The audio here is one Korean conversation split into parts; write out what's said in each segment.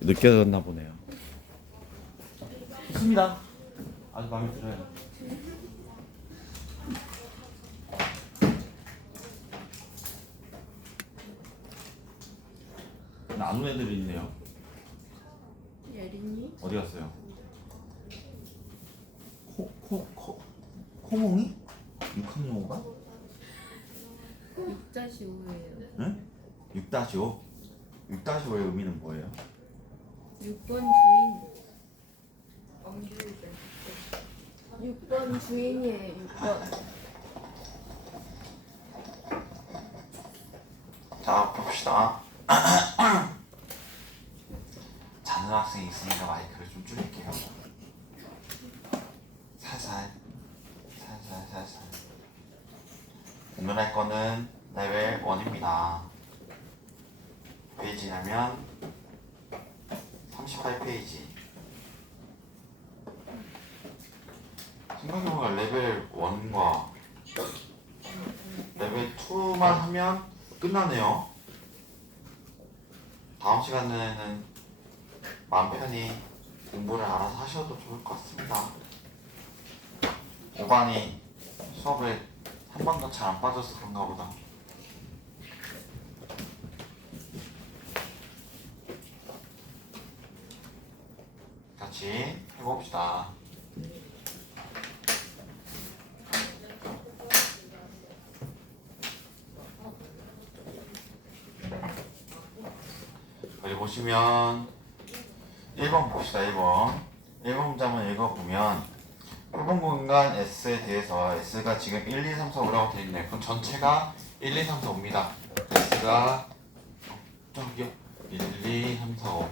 느껴졌나 보네요. 좋습니다. 아주 마음에 들어요. 나눈 애들이 있네요. 예린이? 어디 갔어요? 코몽이? 6학년호가? 6-5예요. 응? 6-5? 6-5의 의미는 뭐예요? 6번 주인. 6번 주인이에요. 6번. 자, 봅시다. 자는 학생이 있으니까 마이크를 좀 줄일게요. 살살. 오늘 할 거는 레벨 1입니다. 페이지라면 38페이지. 생각해보면 레벨 1과 레벨 2만 하면 끝나네요. 다음 시간에는 마음 편히 공부를 알아서 하셔도 좋을 것 같습니다. 5반이 수업에 한 번도 잘 안 빠져서 그런가 보다. 같이 해봅시다. 여기 보시면 1번 봅시다. 1번 문장을 읽어보면 표본 공간 S에 대해서 S가 지금 1, 2, 3, 4, 5라고 되어 있네요. 그럼 전체가 1, 2, 3, 4, 5입니다. S가 저기요 1, 2, 3, 4, 5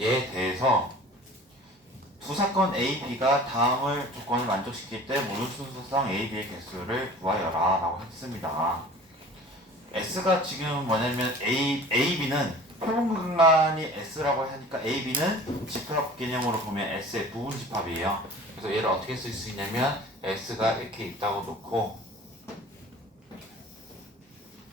얘에 대해서 두 사건 A, B가 다음을 조건을 만족시킬 때 모든 순서상 A, B의 개수를 구하여라 라고 했습니다. S가 지금 뭐냐면 A, B는 표본 공간이 S라고 하니까 A, B는 집합 개념으로 보면 S의 부분 집합이에요. 그래서 얘를 어떻게 쓸 수 있냐면 S가 이렇게 있다고 놓고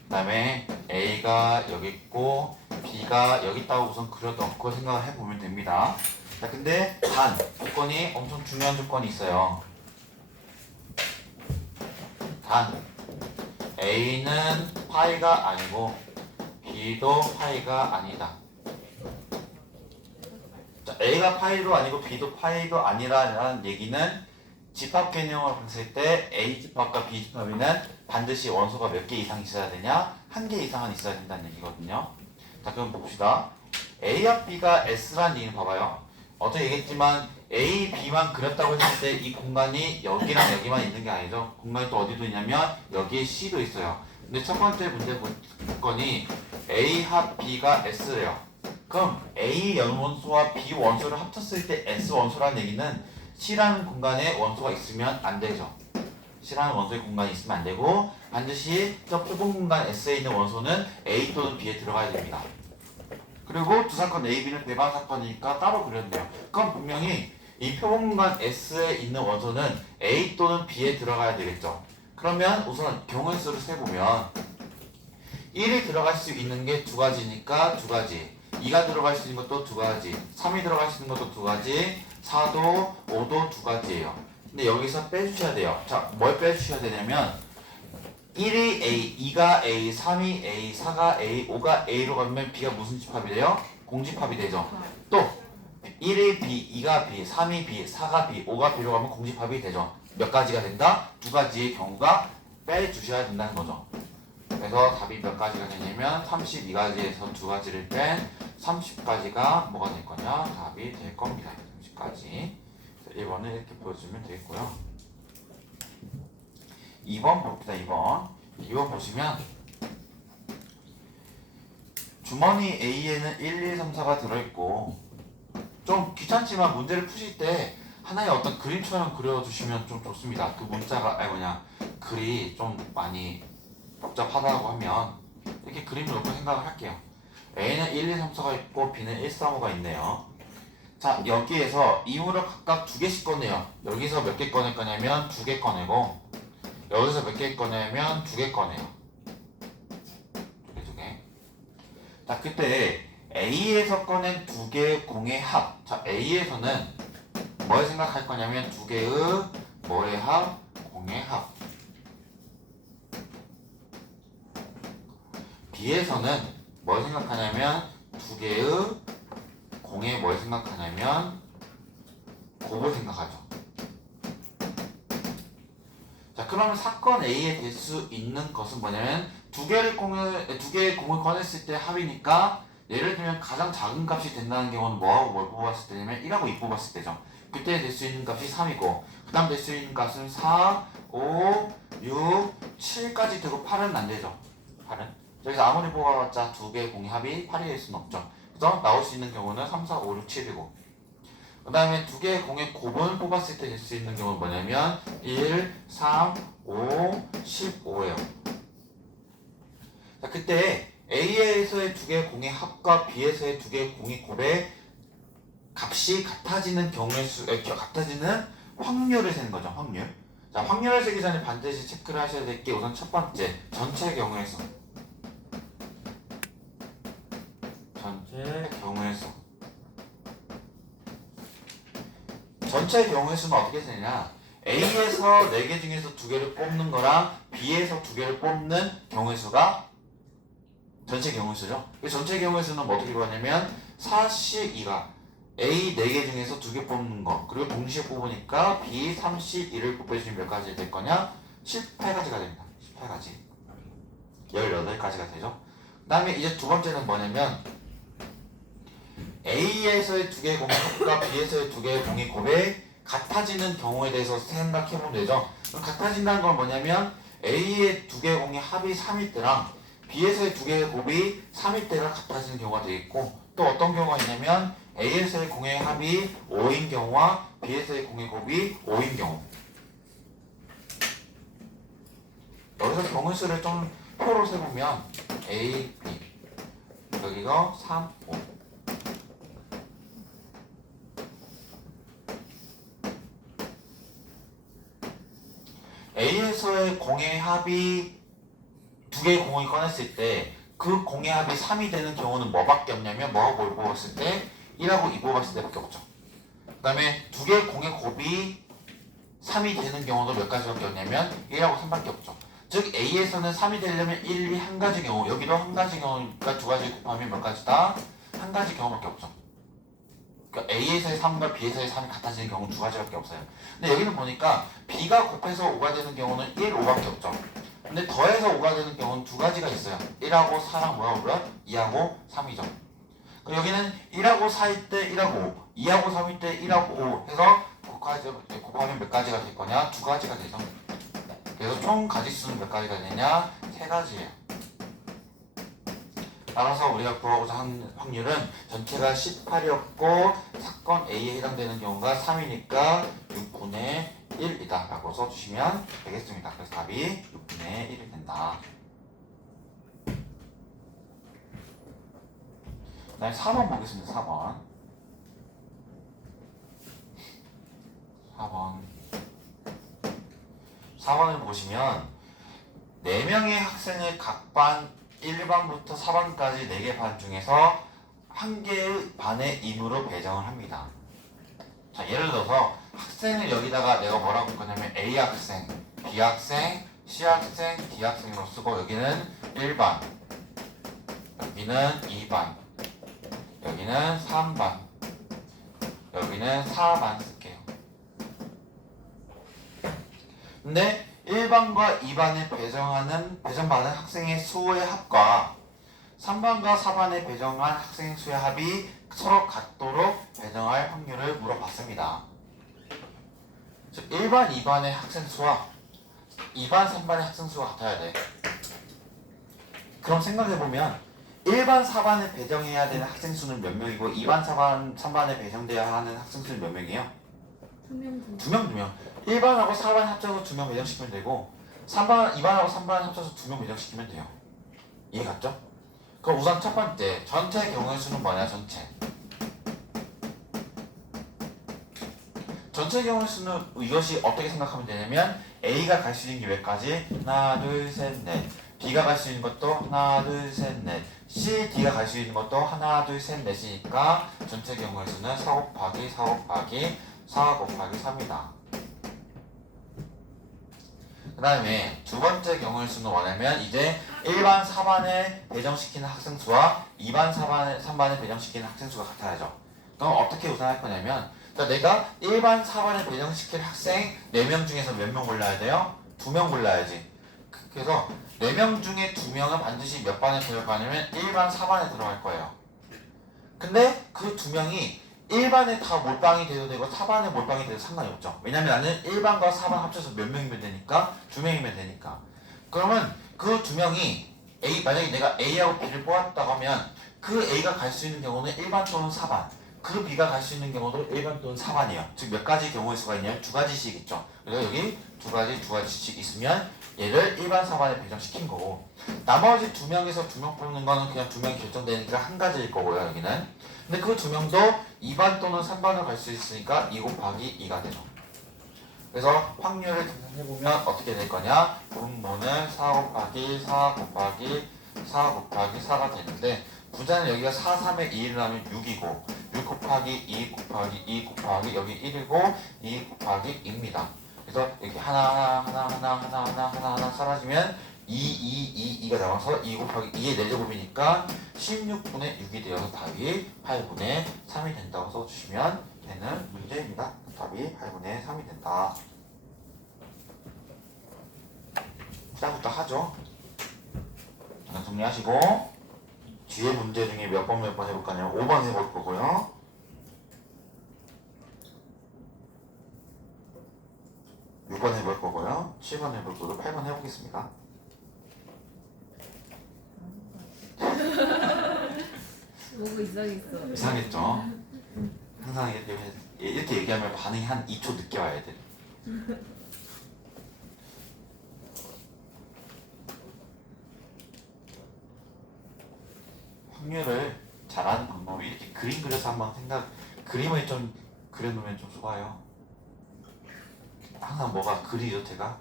그 다음에 A가 여기 있고 B가 여기 있다고 우선 그려놓고 생각을 해보면 됩니다. 자, 근데 단 조건이 엄청 중요한 조건이 있어요. 단 A는 파이가 아니고 B도 파이가 아니다. 자, A가 파이도 아니고 B도 파이도 아니라는 얘기는 집합 개념을 봤을 때 A 집합과 B 집합에는 반드시 원소가 몇 개 이상 있어야 되냐? 한 개 이상은 있어야 된다는 얘기거든요. 자, 그럼 봅시다. A와 B가 S라는 얘기는 봐봐요. 어제 얘기했지만 A, B만 그렸다고 했을 때 이 공간이 여기랑 여기만 있는 게 아니죠. 공간이 또 어디도 있냐면 여기에 C도 있어요. 근데 첫 번째 문제 건이 A 합 B가 S래요. 그럼 A 원소와 B 원소를 합쳤을 때 S 원소라는 얘기는 C라는 공간에 원소가 있으면 안 되죠. C라는 원소의 공간이 있으면 안 되고 반드시 저 표본 공간 S에 있는 원소는 A 또는 B에 들어가야 됩니다. 그리고 두 사건 A, B는 배반 사건이니까 따로 그렸네요. 그럼 분명히 이 표본 공간 S에 있는 원소는 A 또는 B에 들어가야 되겠죠. 그러면 우선 경우의 수를 세보면 1이 들어갈 수 있는 게 두 가지니까 두 가지, 2가 들어갈 수 있는 것도 두 가지, 3이 들어갈 수 있는 것도 두 가지, 4도 5도 두 가지예요. 근데 여기서 빼주셔야 돼요. 자, 뭘 빼주셔야 되냐면 1이 A, 2가 A, 3이 A, 4가 A, 5가 A로 가면 B가 무슨 집합이 돼요? 공집합이 되죠. 또 1이 B, 2가 B, 3이 B, 4가 B, 5가 B로 가면 공집합이 되죠. 몇 가지가 된다? 두 가지의 경우가 빼주셔야 된다는 거죠. 그래서 답이 몇 가지가 되냐면 32가지에서 두 가지를 뺀 30가지가 뭐가 될 거냐? 답이 될 겁니다. 30가지. 1번은 이렇게 보여주면 되겠고요. 2번 봅시다. 2번 보시면 주머니 A에는 1, 2, 3, 4가 들어있고 좀 귀찮지만 문제를 푸실 때 하나의 어떤 그림처럼 그려주시면 좀 좋습니다. 그 문자가 글이 좀 많이 복잡하다고 하면 이렇게 그림을 놓고 생각을 할게요. A는 1, 2, 3, 4가 있고 B는 1, 3, 5가 있네요. 자, 여기에서 이물을 각각 두 개씩 꺼내요. 여기서 몇 개 꺼낼 거냐면 두 개 꺼내고 여기서 몇 개 꺼내면 두 개 꺼내요. 두 개. 자, 그때 A에서 꺼낸 두 개의 공의 합. 자, A에서는 뭘 생각할 거냐면 두 개의 뭐의 합? 공의 합. B에서는 뭘 생각하냐면 두 개의 공의 뭘 생각하냐면 곱을 생각하죠. 자, 그러면 사건 A에 될 수 있는 것은 뭐냐면 두 개의 공을 꺼냈을 때 합이니까 예를 들면 가장 작은 값이 된다는 경우는 뭐하고 뭘 뽑았을 때냐면 1하고 2 뽑았을 때죠. 그때 될 수 있는 값이 3이고 그 다음 될 수 있는 값은 4, 5, 6, 7까지 되고 8은 안 되죠. 8은. 여기서 아무리 뽑아봤자 두 개의 공의 합이 8이 될 수는 없죠. 그래서 나올 수 있는 경우는 3, 4, 5, 6, 7이고 그 다음에 두 개의 공의 곱을 뽑았을 때 될 수 있는 경우는 뭐냐면 1, 3, 5, 15예요. 자, 그때 A에서의 두 개의 공의 합과 B에서의 두 개의 공의 곱의 값이 같아지는 같아지는 확률을 세는 거죠. 확률. 자, 확률을 세기 전에 반드시 체크를 하셔야 될 게 우선 첫 번째, 전체 경우에서 전체 경우의 수는 어떻게 되느냐? A에서 4개 중에서 2개를 뽑는 거랑 B에서 2개를 뽑는 경우의 수가 전체 경우의 수죠. 전체 경우의 수는 뭐 어떻게 구하냐면 4C2가 A 4개 중에서 2개 뽑는 거 그리고 동시에 뽑으니까 B 3C2를 곱해주면 몇 가지 될 거냐? 18가지가 됩니다. 18가지 18가지가 되죠. 그 다음에 이제 두 번째는 뭐냐면 A에서의 두 개의 공의 합과 B에서의 두 개의 공의 곱에 같아지는 경우에 대해서 생각해보면 되죠. 그럼 같아진다는 건 뭐냐면 A의 두 개의 공의 합이 3일 때랑 B에서의 두 개의 곱이 3일 때가 같아지는 경우가 되겠고 또 어떤 경우가 있냐면 A에서의 공의 합이 5인 경우와 B에서의 공의 곱이 5인 경우. 여기서 경우 수를 좀 표로 세보면 A, B 여기가 3, 5 A에서의 공의 합이 두 개의 공을 꺼냈을 때 그 공의 합이 3이 되는 경우는 뭐밖에 없냐면 뭐하고 뭘 뽑았을 때 1하고 2 뽑았을 때밖에 없죠. 그 다음에 두 개의 공의 곱이 3이 되는 경우도 몇 가지밖에 없냐면 1하고 3밖에 없죠. 즉 A에서는 3이 되려면 1, 2 한 가지 경우 여기도 한 가지 경우니까 두 가지 곱하면 몇 가지다? 한 가지 경우밖에 없죠. 그러니까 A에서의 3과 B에서의 3이 같아지는 경우는 두 가지밖에 없어요. 근데 여기는 보니까 B가 곱해서 5가 되는 경우는 1, 5밖에 없죠. 근데 더해서 5가 되는 경우는 두 가지가 있어요. 1하고 4랑 뭐하고요? 2하고 3이죠. 그럼 여기는 1하고 4일 때 1하고 5, 2하고 3일 때 1하고 5 해서 곱하면 몇 가지가 될 거냐? 두 가지가 되죠. 그래서 총 가지수는 몇 가지가 되냐? 세 가지예요. 따라서 우리가 구하고자 한 확률은 전체가 18이었고 사건 A에 해당되는 경우가 3이니까 6분의 1이다 라고 써주시면 되겠습니다. 그래서 답이 6분의 1이 된다. 그 다음에 4번 보겠습니다. 4번을 보시면 4명의 학생을 각 반 1반부터 4반까지 4개 반 중에서 한 개의 반의 임으로 배정을 합니다. 자, 예를 들어서 학생을 여기다가 내가 뭐라고 할 거냐면 A학생, B학생, C학생, D학생으로 쓰고 여기는 1반, 여기는 2반, 여기는 3반, 여기는 4반 쓸게요. 근데 1반과 2반에 배정받은 학생의 수의 합과 3반과 4반에 배정한 학생 수의 합이 서로 같도록 배정할 확률을 물어봤습니다. 즉 1반, 2반의 학생 수와 2반, 3반의 학생 수가 같아야 돼. 그럼 생각해보면 1반, 4반에 배정해야 되는 학생 수는 몇 명이고 2반, 4반, 3반에 배정돼야 하는 학생 수는 몇 명이에요? 2명. 1반하고 4반 합쳐서 2명 배정시키면 되고 2반하고 3반 합쳐서 2명 배정시키면 돼요. 이해 갔죠? 그럼 우선 첫 번째 전체 경우의 수는 뭐냐? 전체 경우의 수는 이것이 어떻게 생각하면 되냐면 A가 갈 수 있는 게 몇 가지? 하나, 둘, 셋, 넷. B가 갈 수 있는 것도 하나, 둘, 셋, 넷. C, D가 갈 수 있는 것도 하나, 둘, 셋, 넷이니까 전체 경우의 수는 4 곱하기 4 곱하기 4 곱하기 4입니다. 그 다음에 두 번째 경우의 수는 뭐냐면 이제 1반 4반에 배정시키는 학생 수와 2반 3반에 배정시키는 학생 수가 같아야죠. 그럼 어떻게 구성할 거냐면 내가 1반 4반에 배정시킬 학생 4명 중에서 몇 명 골라야 돼요? 2명 골라야지. 그래서 4명 중에 2명은 반드시 몇 반에 들어가냐면 1반 4반에 들어갈 거예요. 근데 그 2명이 1반에 다 몰빵이 돼도 되고 4반에 몰빵이 돼도 상관이 없죠. 왜냐면 나는 1반과 4반 합쳐서 몇 명이면 되니까 2명이면 되니까. 그러면 그 2명이 A, 만약에 내가 A하고 B를 뽑았다고 하면 그 A가 갈 수 있는 경우는 1반 또는 4반, 그 B가 갈 수 있는 경우도 1반 또는 4반이에요. 즉 몇 가지 경우의 수가 있냐면 2가지씩 있죠. 그래서 여기 두 가지씩 있으면 얘를 1반 4반에 배정시킨 거고, 나머지 2명에서 2명 뽑는 거는 그냥 2명이 결정되니까 한 가지일 거고요. 여기는. 근데 그 2명도 2반 또는 3반을 갈 수 있으니까 2 곱하기 2가 되죠. 그래서 확률을 계산해보면 어떻게 될 거냐? 분모는 4 곱하기 4 곱하기 4 곱하기 4가 되는데, 부자는 여기가 4, 3에 2를 하면 6이고 6 곱하기 2 곱하기 2 곱하기 여기 1이고 2 곱하기 2입니다. 그래서 이렇게 하나 사라지면 2가 나와서 2 곱하기 2의 4제곱이니까 16분의 6이 되어서 답이 8분의 3이 된다고 써주시면 되는 문제입니다. 답이 8분의 3이 된다. 시작부터 하죠. 잠깐 정리하시고 뒤에 문제 중에 몇 번 해볼 거냐면 5번 해볼 거고요. 6번 해볼 거고요. 7번 해볼 거고 8번 해보겠습니다. 뭐가 이상했어. 이상했죠? 항상 이렇게 얘기하면 반응이 한 2초 늦게 와야 돼. 확률을 잘하는 방법이 이렇게 그림 그려서 한번 그림을 좀 그려놓으면 좀 좋아요. 항상 뭐가 그리죠, 제가?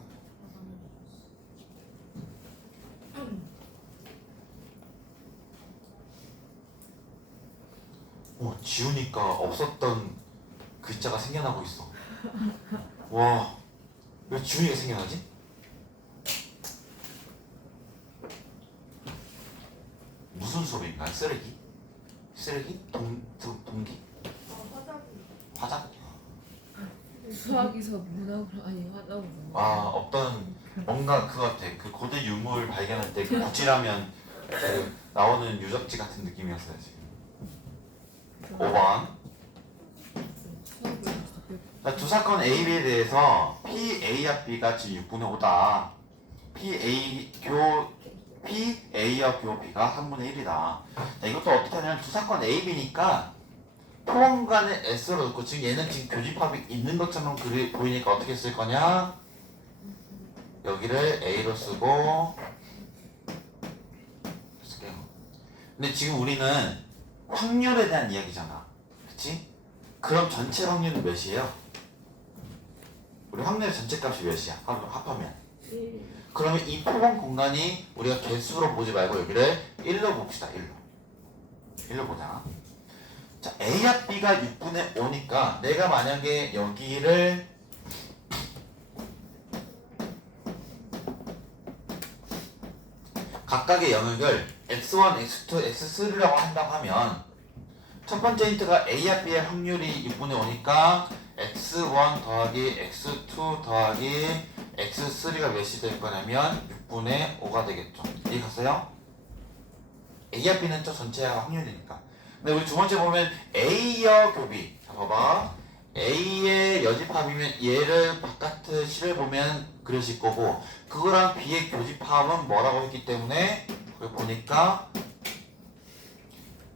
지우니까 없었던 글자가 생겨나고 있어. 와, 왜 지우니까 생겨나지? 무슨 수업인가요? 쓰레기? 동기? 화작? 수학에서 문학으로 아니 화학으로. 어떤 뭔가 그거 같아. 그 고대 유물 발견할 때 그 구찌라면 그 나오는 유적지 같은 느낌이었어요 지금. 5번. 자, 두 사건 A, B에 대해서 P, A와 B가 지금 6분의 5다. P, A와 교 B가 3분의 1이다. 자, 이것도 어떻게 하냐면 두 사건 A, B니까 포함간에 S로 넣고 지금 얘는 지금 교집합이 있는 것처럼 보이니까 어떻게 쓸 거냐? 여기를 A로 쓰고 쓸게요. 근데 지금 우리는 확률에 대한 이야기잖아. 그치? 그럼 전체 확률은 몇이에요? 우리 확률의 전체 값이 몇이야? 합하면. 그러면 이 포함 공간이 우리가 개수로 보지 말고 여기를 1로 봅시다. 1로 보자. 자, A와 B가 6분의 5니까 내가 만약에 여기를 각각의 영역을 x1, x2, x3라고 한다고 하면 첫 번째 힌트가 A와 B의 확률이 6분의 5니까 x1 더하기 x2 더하기 x3가 몇이 될 거냐면 6분의 5가 되겠죠. 이해 갔어요? A와 B는 저 전체가 확률이니까. 근데 우리 두 번째 보면 A여 교비. 자, 봐봐. A의 여집합이면 얘를 바깥 실을 보면 그려질 거고, 그거랑 B의 교집합은 뭐라고 했기 때문에 거기 보니까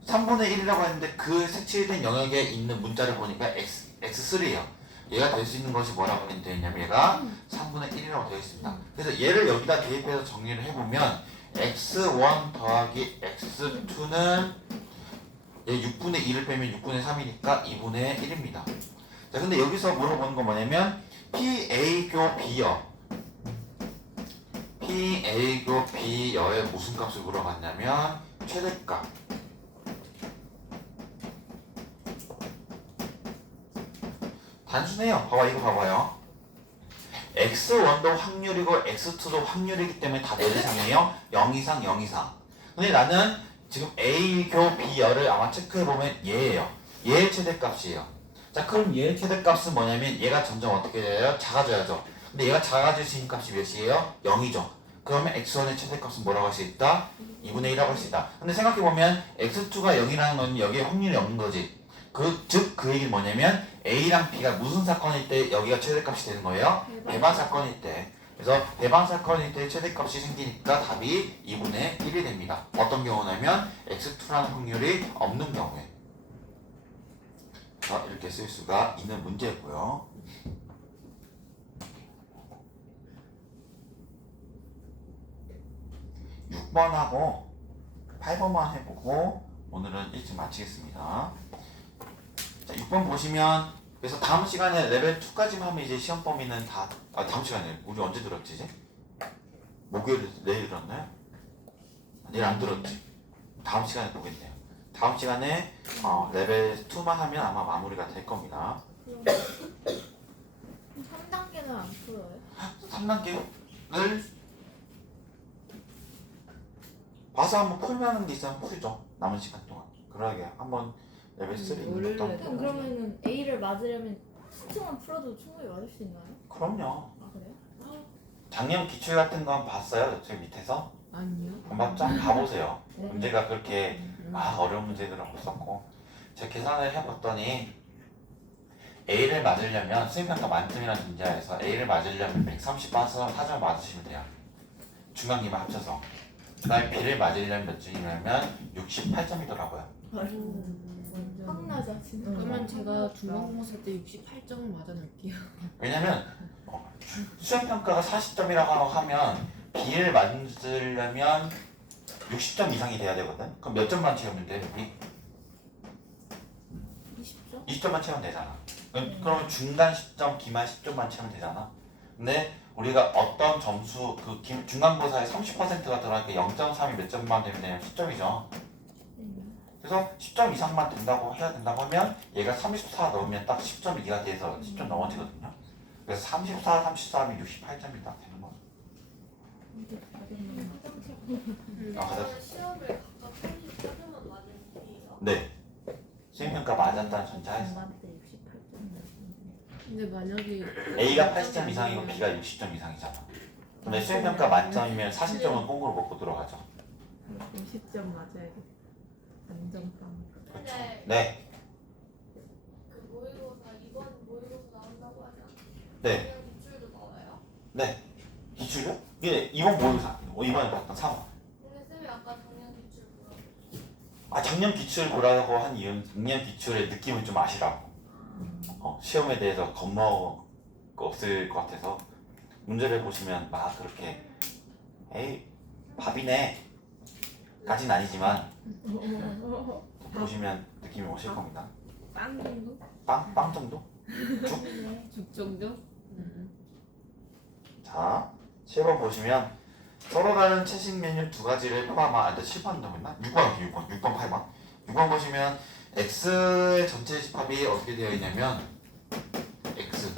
3분의 1이라고 했는데 그 색칠된 영역에 있는 문자를 보니까 x3예요. 얘가 될 수 있는 것이 뭐라고 되어 있냐면 얘가 3분의 1이라고 되어 있습니다. 그래서 얘를 여기다 대입해서 정리를 해보면 x1 더하기 x2는 얘 6분의 2를 빼면 6분의 3이니까 2분의 1입니다. 자, 근데 여기서 물어보는 건 뭐냐면 PA교 B여의 무슨 값을 물어봤냐면 최대값 단순해요. 봐봐 이거 봐봐요. x1도 확률이고 x2도 확률이기 때문에 다 몇 이상이에요? 0 이상 0 이상. 근데 나는 지금 a교 b열을 아마 체크해보면 얘예요. 얘의 최대값이에요. 자 그럼 얘의 최대값은 뭐냐면 얘가 점점 어떻게 돼요? 작아져야죠. 근데 얘가 작아질 수 있는 값이 몇이에요? 0이죠. 그러면 x1의 최대값은 뭐라고 할 수 있다? 2분의 1이라고 할 수 있다. 근데 생각해보면 x2가 0이라는 건 여기에 확률이 없는 거지. 즉 그 얘기는 뭐냐면 A랑 B가 무슨 사건일 때 여기가 최대값이 되는 거예요? 배방 사건일 때. 그래서 배방 사건일 때 최대값이 생기니까 답이 2분의 1이 됩니다. 어떤 경우냐면 x2라는 확률이 없는 경우에. 이렇게 쓸 수가 있는 문제고요. 6번하고 8번만 해보고 오늘은 일찍 마치겠습니다. 자, 6번 보시면 그래서 다음 시간에 레벨 2까지만 하면 이제 시험 범위는 다 다음 시간에 우리 언제 들었지 이제? 목요일 내일 들었나요? 내일 안 들었지? 다음 시간에 보겠네요. 다음 시간에 레벨 2만 하면 아마 마무리가 될 겁니다. 3단계는 안 풀어요? 3단계를 봐서 한번 풀만한 게 있으면 풀죠. 남은 시간 동안. 그러게 한번 레벨 3 있는 것도 한번 그러면은 A를 맞으려면 수능만 풀어도 충분히 맞을 수 있나요? 그럼요. 아 그래요? 작년 기출 같은 건 봤어요? 저 밑에서? 아니요. 안 봤죠? 봐보세요. 네. 문제가 그렇게 어려운 문제들은 없었고 제가 계산을 해봤더니 A를 맞으려면 수행평가 만점이라는 문제에서 A를 맞으려면 134점 맞으시면 돼요. 중간기만 합쳐서. 그 다음에 B를 맞으려면 몇 점이냐면 68점이더라고요. 확나자 진짜. 그러면 제가 중간고사 때 68점을 맞아놓을게요. 왜냐면 수행평가가 40점이라고 하면 B를 맞으려면 60점 이상이 돼야 되거든. 그럼 몇 점만 채우면 돼 여기? 20점? 20점만 채우면 되잖아. 그러면 중간 10점, 기말 10점만 채우면 되잖아. 근데 우리가 어떤 점수 중간고사에 30%가 들어가니까 0.3이 몇 점만 되면 10점이죠. 그래서 10점 이상만 된다고 해야 된다고 하면 얘가 34 넣으면 딱 10.2가 돼서 10점 넘어지거든요. 그래서 34, 33이 68점이 딱 되는 거죠. 그러면 시험을 각각 34점만 맞은 뒤에서 네. 수행평가 맞았다는 전제하에서 근데 만약에 A가 80점 이상이고 B가 60점 이상이잖아. 근데 수행평가 만점이면 40점은 꽁으로 먹고 들어가죠. 50점 맞아야겠다. 안전빵. 근데 네. 그 모의고사 이번 모의고사 나온다고 하잖아. 네. 그냥 기출도 나와요? 네. 기출요? 예, 이번 모의고사. 이번에 봤던 3화. 근데 쌤이 아까 작년 기출 뭐라고? 작년 기출 보라고 한 이유는 작년 기출의 느낌을 좀 아시라고. 시험에 대해서 겁먹 없을 것 같아서 문제를 보시면 막 그렇게 에이 밥이네 까진 아니지만 보시면 느낌이 오실 겁니다. 빵 정도? 빵 정도? 죽 정도? 자, 7번 보시면 서로 다른 채식 메뉴 두 가지를 포함한 7번 넘었나? 6번, 8번. 6번 보시면 x의 전체 집합이 어떻게 되어 있냐면 x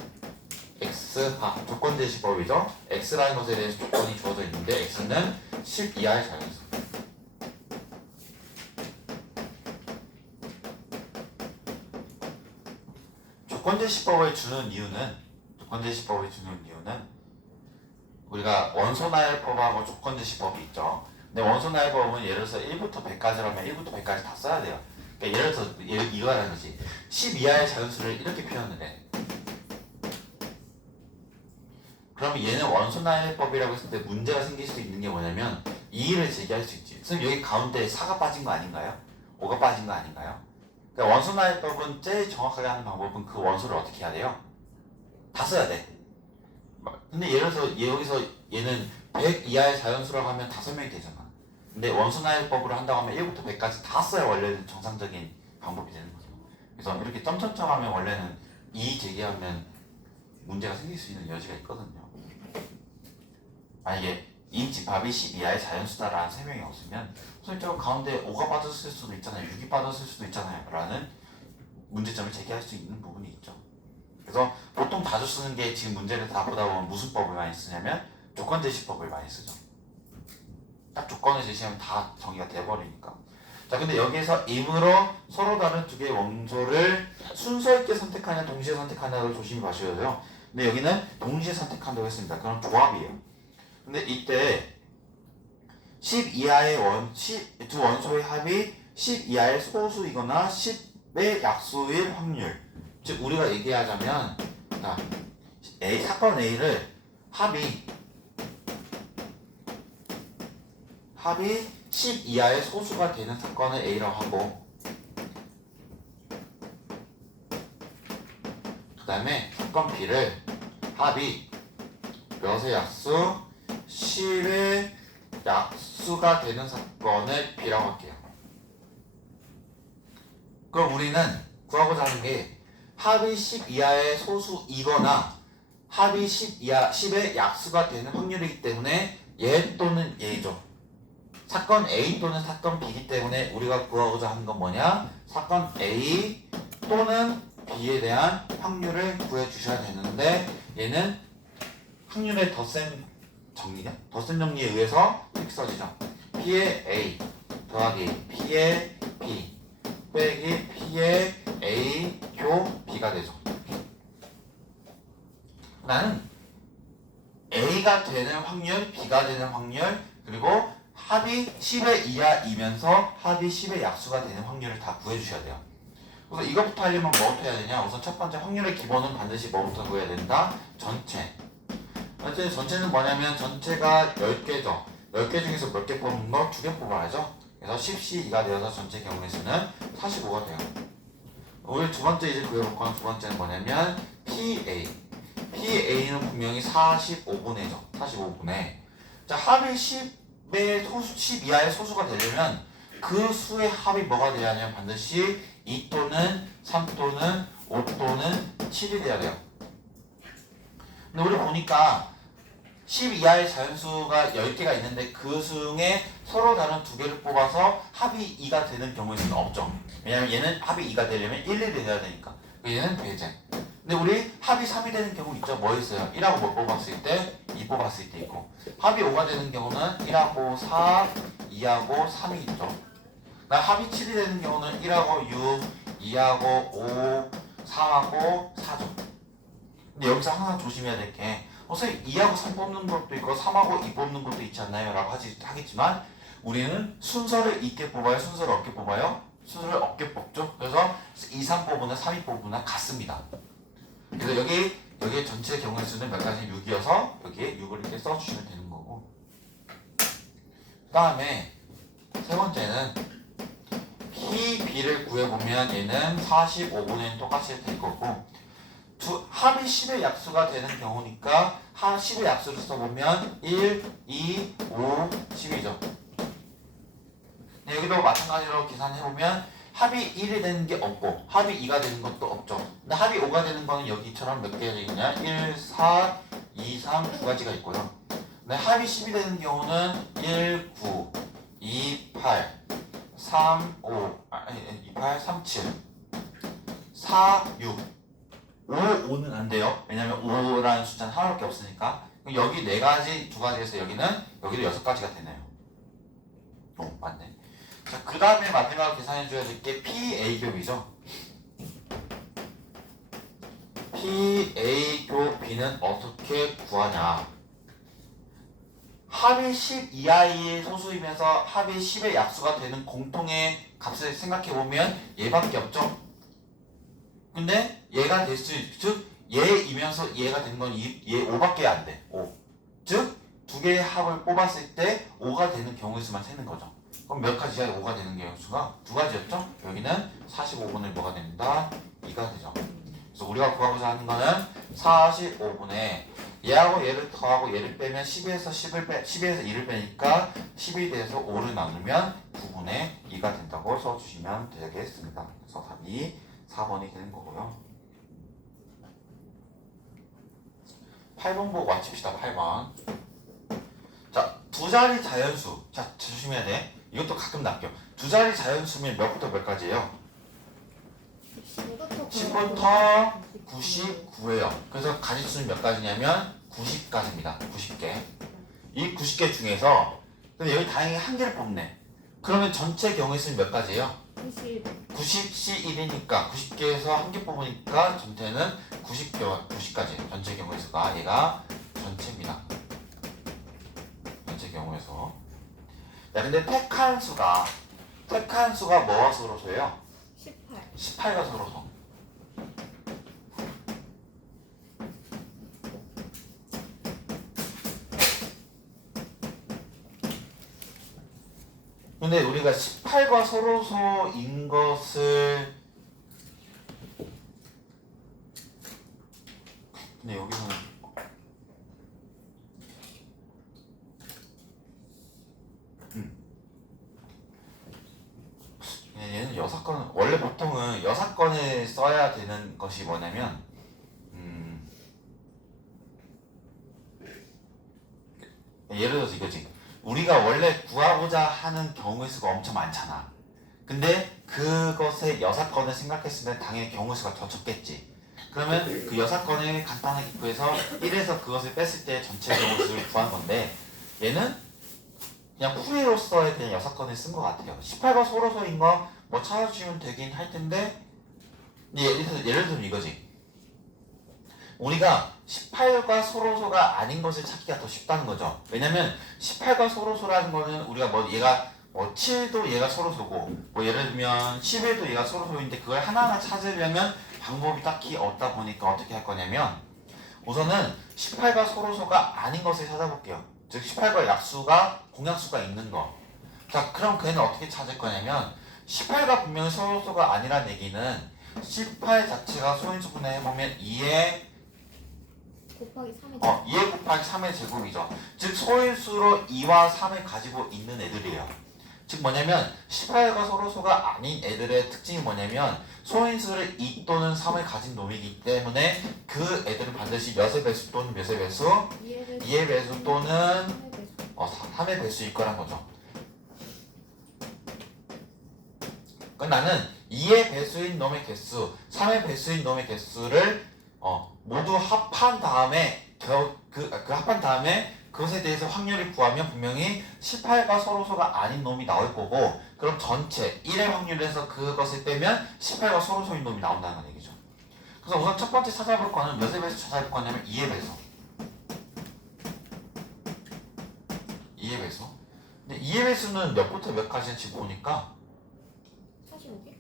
조건 제시법이죠. x라는 것에 대해서 조건이 주어져 있는데 x는 10 이하의 자연수. 조건 제시법을 주는 이유는 우리가 원소나열법하고 조건제시법이 있죠. 근데 원소나열법은 예를 들어서 1부터 100까지라면 1부터 100까지 다 써야 돼요. 그러니까 예를 들어서 이거라는 거지. 10 이하의 자연수를 이렇게 표현을 해. 그러면 얘는 원소나열법이라고 했을 때 문제가 생길 수 있는 게 뭐냐면 이의를 제기할 수 있지. 선생님 여기 가운데 4가 빠진 거 아닌가요? 5가 빠진 거 아닌가요? 그러니까 원소나열법은 제일 정확하게 하는 방법은 그 원소를 어떻게 해야 돼요? 다 써야 돼. 근데 예를 들어서 여기서 얘는 100 이하의 자연수라고 하면 다 설명이 되잖아. 근데 원소나열법으로 한다고 하면 1부터 100까지 다 써야 원래는 정상적인 방법이 되는 거죠. 그래서 이렇게 점점점 하면 원래는 이의 제기하면 문제가 생길 수 있는 여지가 있거든요. 만약에 이 집합이 10 이하의 자연수다라는 설명이 없으면 선생님 가운데 5가 빠졌을 수도 있잖아요. 6이 빠졌을 수도 있잖아요. 라는 문제점을 제기할 수 있는 부분이 있죠. 그래서 보통 자주 쓰는 게 지금 문제를 다 보다 보면 무슨 법을 많이 쓰냐면 조건 제시법을 많이 쓰죠. 딱 조건을 제시하면 다 정의가 돼버리니까. 자, 근데 여기에서 임으로 서로 다른 두 개의 원소를 순서 있게 선택하냐 동시에 선택하냐를 조심히 봐셔야 돼요. 근데 여기는 동시에 선택한다고 했습니다. 그럼 조합이에요. 근데 이때 10 이하의 두 원소의 합이 10 이하의 소수이거나 10의 약수일 확률. 즉 우리가 얘기하자면 자, 사건 A를 합이 10 이하의 소수가 되는 사건을 A라고 하고 그 다음에 사건 B를 합이 몇의 약수 10의 약수가 되는 사건을 B라고 할게요. 그럼 우리는 구하고자 하는 게 합이 10 이하의 소수이거나 합이 10의 약수가 되는 확률이기 때문에 얘 또는 얘죠. 사건 A 또는 사건 B이기 때문에 우리가 구하고자 하는 건 뭐냐? 사건 A 또는 B에 대한 확률을 구해주셔야 되는데 얘는 확률의 덧셈 정리냐? 덧셈 정리에 의해서 이렇게 써지죠. P의 A 더하기 P의 B 빼기 P의 A 교 B가 되죠. 나는 A가 되는 확률, B가 되는 확률, 그리고 합이 10의 이하이면서 합이 10의 약수가 되는 확률을 다 구해주셔야 돼요. 그래서 이것부터 하려면 뭐부터 해야 되냐? 우선 첫 번째 확률의 기본은 반드시 뭐부터 구해야 된다? 전체. 전체는 뭐냐면 전체가 10개죠. 10개 중에서 몇 개 뽑는 거? 2개 뽑아야죠. 그래서 10C 2가 되어서 전체 경우의 수는 45가 돼요. 우리 두 번째 이제 구해볼 건 두 번째는 뭐냐면 PA. PA는 분명히 45분의죠. 45분의. 자, 합이 10의 소수, 10 이하의 소수가 되려면 그 수의 합이 뭐가 돼야 하냐면 반드시 2 또는 3 또는 5 또는 7이 돼야 돼요. 근데 우리 보니까 10 이하의 자연수가 10개가 있는데 그 중에 서로 다른 두 개를 뽑아서 합이 2가 되는 경우의 수는 없죠. 왜냐면 얘는 합이 2가 되려면 1, 1이 돼야 되니까. 얘는 배제. 근데 우리 합이 3이 되는 경우 있죠. 뭐 있어요? 1하고 뭐 뽑았을 때? 2 뽑았을 때 있고. 합이 5가 되는 경우는 1하고 4, 2하고 3이 있죠. 합이 7이 되는 경우는 1하고 6, 2하고 5, 3하고 4죠. 근데 여기서 항상 조심해야 될 게 선생님 2하고 3 뽑는 것도 있고 3하고 2 뽑는 것도 있지 않나요? 라고 하겠지만 우리는 순서를 있게 뽑아요? 순서를 없게 뽑아요? 순서를 없게 뽑죠. 그래서 2, 3 뽑으나 3, 2 뽑으나 같습니다. 그래서 여기 전체 경우의 수는 몇 가지 6이어서 여기에 6을 이렇게 써주시면 되는 거고 그 다음에 세 번째는 P, B를 구해보면 얘는 45분의 똑같이 될 거고 합이 10의 약수가 되는 경우니까 10의 약수를 써보면 1, 2, 5, 10이죠. 여기도 마찬가지로 계산해보면 합이 1이 되는 게 없고 합이 2가 되는 것도 없죠. 근데 합이 5가 되는 거는 여기처럼 몇 개가 있냐? 1, 4, 2, 3 두 가지가 있고요. 근데 합이 10이 되는 경우는 1, 9, 2, 8, 3, 5, 2, 8, 3, 7, 4, 6 5, 5는 안 돼요. 왜냐면 5라는 숫자는 하나밖에 없으니까. 여기 네 가지, 두 가지에서 여기도 6가지가 되네요. 맞네. 자, 그 다음에 마지막으로 계산해줘야 될 게 PA교비죠. PA교 B는 어떻게 구하냐. 합이 10 이하의 소수이면서 합이 10의 약수가 되는 공통의 값을 생각해보면 얘밖에 없죠. 근데 얘가 될 수, 즉 얘이면서 얘가 된 건 얘 5밖에 안 돼. 5. 즉 두 개의 합을 뽑았을 때 5가 되는 경우의 수만 세는 거죠. 그럼 몇 가지야 5가 되는 경우의 수가? 두 가지였죠? 여기는 45분의 뭐가 됩니다? 2가 되죠. 그래서 우리가 구하고자 하는 거는 45분의 얘하고 얘를 더하고 얘를 빼면 10에서 2를 빼니까 10이 돼서 5를 나누면 9분의 2가 된다고 써주시면 되겠습니다. 그래서 답이 4번이 되는 거고요. 8번 보고 맞춥시다. 8번. 자, 두 자리 자연수. 자, 조심해야 돼. 이것도 가끔 낚여. 두 자리 자연수면 몇부터 몇까지예요? 10부터 99예요. 그래서 가지수는 몇 가지냐면 90가지입니다. 90개. 이 90개 중에서 근데 여기 다행히 한 개를 뽑네. 그러면 전체 경우의 수는 몇 가지예요? 90C1이니까 90개에서 한 개 뽑으니까 전체는 90가지. 전체 경우의 수가 얘가 전체입니다. 전체 경우의 수. 자, 근데 택한 수가 뭐가 서로소예요? 18. 18가 서로소. 근데 우리가 18과 서로소인 것을 근데 여기서는 얘는 여사건 원래 보통은 여사건을 써야 되는 것이 뭐냐면 예를 들어서 이거지. 우리가 원래 구하고자 하는 경우의 수가 엄청 많잖아. 근데 그것의 여사건을 생각했을 때 당연히 경우의 수가 더 적겠지. 그러면 그 여사건을 간단하게 구해서 1에서 그것을 뺐을 때 전체 경우의 수를 구한 건데 얘는 그냥 풀이로서의 그냥 여사건을 쓴 것 같아요. 18과 서로소인 거 뭐 찾아주시면 되긴 할 텐데 예를 들면 이거지. 우리가 18과 서로소가 아닌 것을 찾기가 더 쉽다는 거죠. 왜냐면 18과 서로소라는 거는 우리가 뭐 얘가 7도 얘가 서로소고 뭐 예를 들면 11도 얘가 서로소인데 그걸 하나하나 찾으려면 방법이 딱히 없다 보니까 어떻게 할 거냐면 우선은 18과 서로소가 아닌 것을 찾아볼게요. 즉 18과 약수가 공약수가 있는 거. 자, 그럼 걔는 어떻게 찾을 거냐면 18가 분명히 서로소가 아니란 얘기는 18 자체가 소인수분해 해보면 2의 곱하기 3의 2의 곱하기 3의 제곱이죠. 즉 소인수로 2와 3을 가지고 있는 애들이에요. 즉 뭐냐면 18과 서로소가 아닌 애들의 특징이 뭐냐면 소인수를 2 또는 3을 가진 놈이기 때문에 그 애들은 반드시 몇의 배수 또는 몇의 배수? 2의 배수 또는 3의 배수일 거란 거죠. 그러니까 나는 2의 배수인 놈의 개수, 3의 배수인 놈의 개수를 모두 합한 다음에 그 합한 다음에 그것에 대해서 확률을 구하면 분명히 18과 서로소가 아닌 놈이 나올 거고 그럼 전체 1의 확률에서 그것을 빼면 18과 서로소인 놈이 나온다는 얘기죠. 그래서 우선 첫 번째 찾아볼 거는 몇의 배수 찾아볼 거냐면 2의 배수. 2의 배수. 근데 2의 배수는 몇부터 몇까지인지 보니까 45개?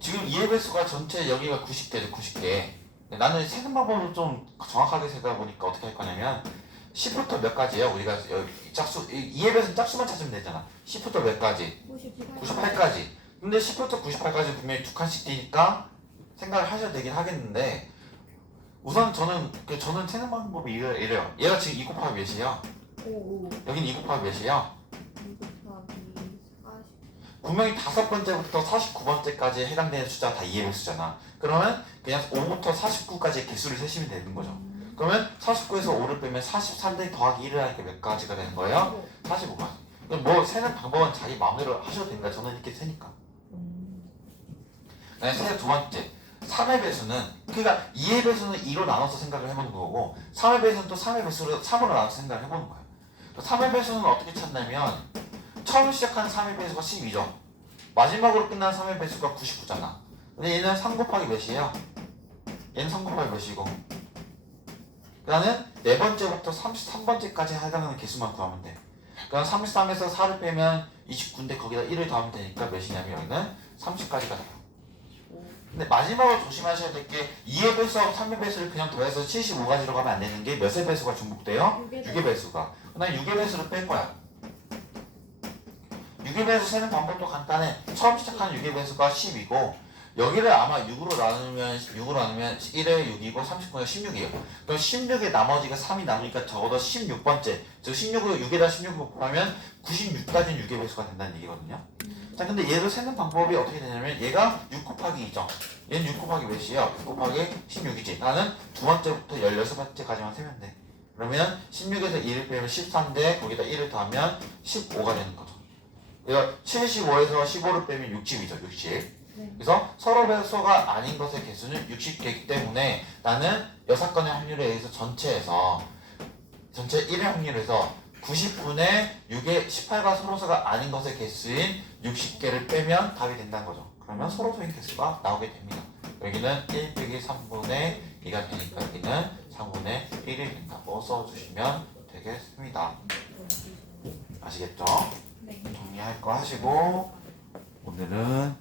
지금 2의 배수가 전체 여기가 90개죠. 90개. 나는 세는 방법을 좀 정확하게 세다 보니까 어떻게 할 거냐면 10부터 몇 가지예요? 우리가 여기 짝수 2의 배수는 짝수만 찾으면 되잖아. 10부터 몇 가지? 98까지. 근데 10부터 98까지 분명히 두 칸씩 뛰니까 생각을 하셔도 되긴 하겠는데 우선 저는 세는 방법이 이래요. 얘가 지금 2 곱하기 몇이에요? 5. 여긴 2 곱하기 몇이에요? 2 곱하기 40. 분명히 5번째부터 49번째까지 해당되는 숫자가 다 2의 배수잖아. 그러면 그냥 5부터 49까지의 개수를 세시면 되는 거죠. 그러면 49에서 5를 빼면 43 더하기 1을 하니까 몇 가지가 되는 거예요? 45가지. 뭐 세는 방법은 자기 마음대로 하셔도 됩니다. 저는 이렇게 세니까. 세 두 번째. 3의 배수는 그러니까 2의 배수는 2로 나눠서 생각을 해보는 거고 3의 배수는 또 3의 배수를 3으로 나눠서 생각을 해보는 거예요. 3의 배수는 어떻게 찾냐면 처음 시작하는 3의 배수가 12죠. 마지막으로 끝난 3의 배수가 99잖아. 근데 얘는 3 곱하기 몇이에요? 얘는 3 곱하기 몇이고 그다음에 네 번째부터 33번째까지 해당하는 개수만 구하면 돼. 그럼 33에서 4를 빼면 29인데 거기다 1을 더하면 되니까 몇이냐면 여기는 30까지가 돼요. 근데 마지막으로 조심하셔야 될 게 2의 배수하고 3의 배수를 그냥 더해서 75가지로 가면 안 되는 게 몇의 배수가 중복돼요? 6의 배수가. 그다음 6의 배수를 뺄 거야. 6의 배수 세는 방법도 간단해. 처음 시작하는 6의 배수가 10이고 여기를 아마 6으로 나누면 1에 6이고 39에 16이에요. 그럼 16에 나머지가 3이 남으니까 적어도 16번째. 즉 16을 6에다 16을 곱하면 96까지는 6의 배수가 된다는 얘기거든요. 자, 근데 얘를 세는 방법이 어떻게 되냐면 얘가 6 곱하기 2죠. 얘는 6 곱하기 몇이에요? 6 곱하기 16이지. 나는 두 번째부터 16번째까지만 세면 돼. 그러면 16에서 2를 빼면 13대 거기다 1을 더하면 15가 되는 거죠. 그래서 75에서 15를 빼면 60이죠. 60. 네. 그래서 서로 배수가 아닌 것의 개수는 60개이기 때문에 나는 6건의 확률에 의해서 전체 1의 확률에서 90분의 6의 18과 서로서가 아닌 것의 개수인 60개를 빼면 답이 된다는 거죠. 그러면 서로서인 개수가 나오게 됩니다. 여기는 1 빼기 3분의 2가 되니까 여기는 3분의 1이 된다고 써주시면 되겠습니다. 아시겠죠? 네. 정리할 거 하시고 오늘은